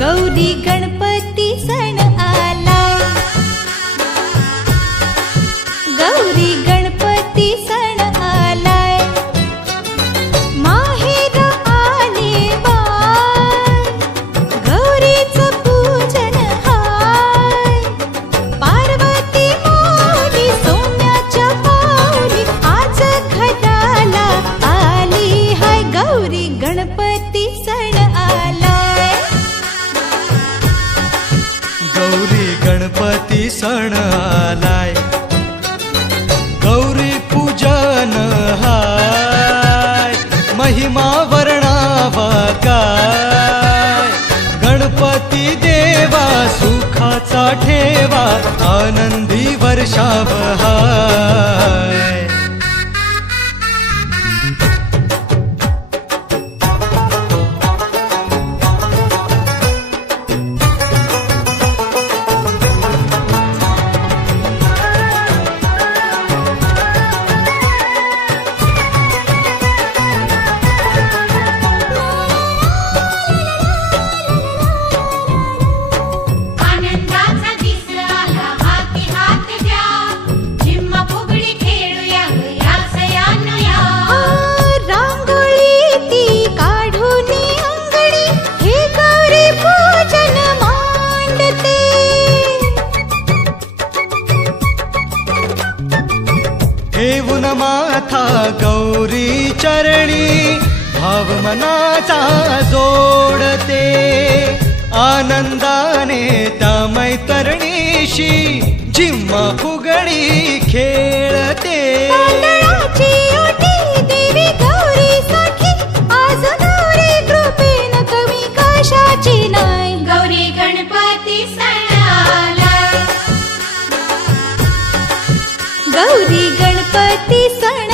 गौरी गणपती सण आलाय, गौरी गणपती सण आलाय, माहेर आले बाय, गौरीचं पूजन हाय, पार्वती मोरी सोन्याच्या पाऊली आज घराला आली हाय, गौरी गणपती सण आलाय, गौरी गणपती सण आलाय, गौरी पूजन हाय, महिमा वर्णावा काय, गणपती देवा सुखाचा ठेवा, आनंदी वर्षाव हाय। ठेवून माथा गौरी चरणी, भाव मनाचा जोडते, आनंदाने त्या मैत्रिणीशी जिम्मा फुगडी खेळते। तांदळाची ओटी देवी गौरीसाठी, आज गौरी कृपेन कमी कशाची नाय, गौरी गणपती सण आलाय, गौरी गणपती सण